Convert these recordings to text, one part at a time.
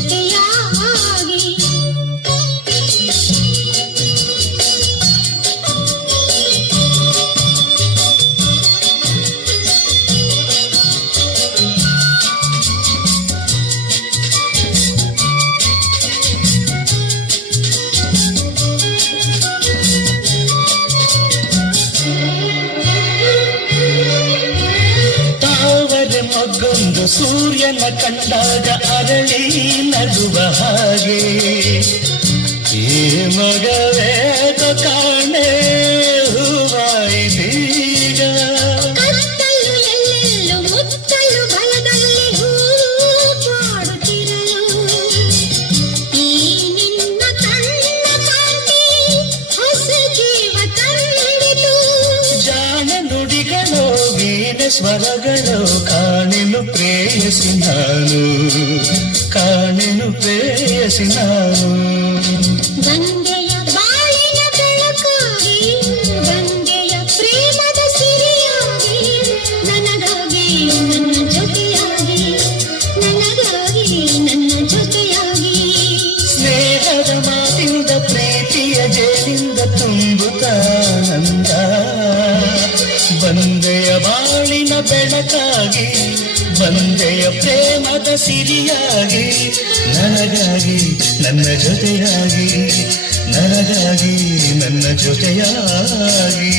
ನನ್ನ ಸೂರ್ಯನ ಕಂಡಾಗ ಅರಳಿ ನಗುವ ಹಾಗೆ. ಈ ಮಗವೇಗ ಸ್ವರಗಳು ಕಾಣೆನು ಪ್ರೇಯಸಿ ನಾನು ಕಾಣೆನು ಪ್ರೇಯಸಿ ನಾನು ಬಂದೆಯ ಪ್ರೇಮದ ಸಿರಿಯಾಗಿ ನನಗಾಗಿ ನನ್ನ ಜೊತೆಯಾಗಿ ನನಗಾಗಿ ನನ್ನ ಜೊತೆಯಾಗಿ.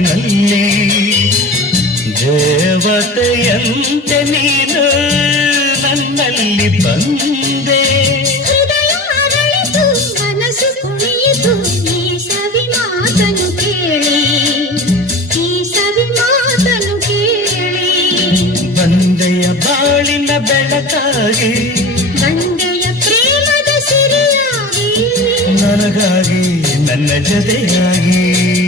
ಬಾಳಿನಲ್ಲಿ ದೇವತೆಯಂತೆ ನೀನು ನನ್ನಲ್ಲಿ ಬಂದೆ. ಬಂದೆಯ ಬಾಳಿನ ಬೆಳಕಾಗಿ ಬಂದೆಯ ಪ್ರೇಮದ ಸಿರಿಯಾಗಿ. ನನಗಾಗಿ ನನ್ನ ಜೊತೆಯಾಗಿ.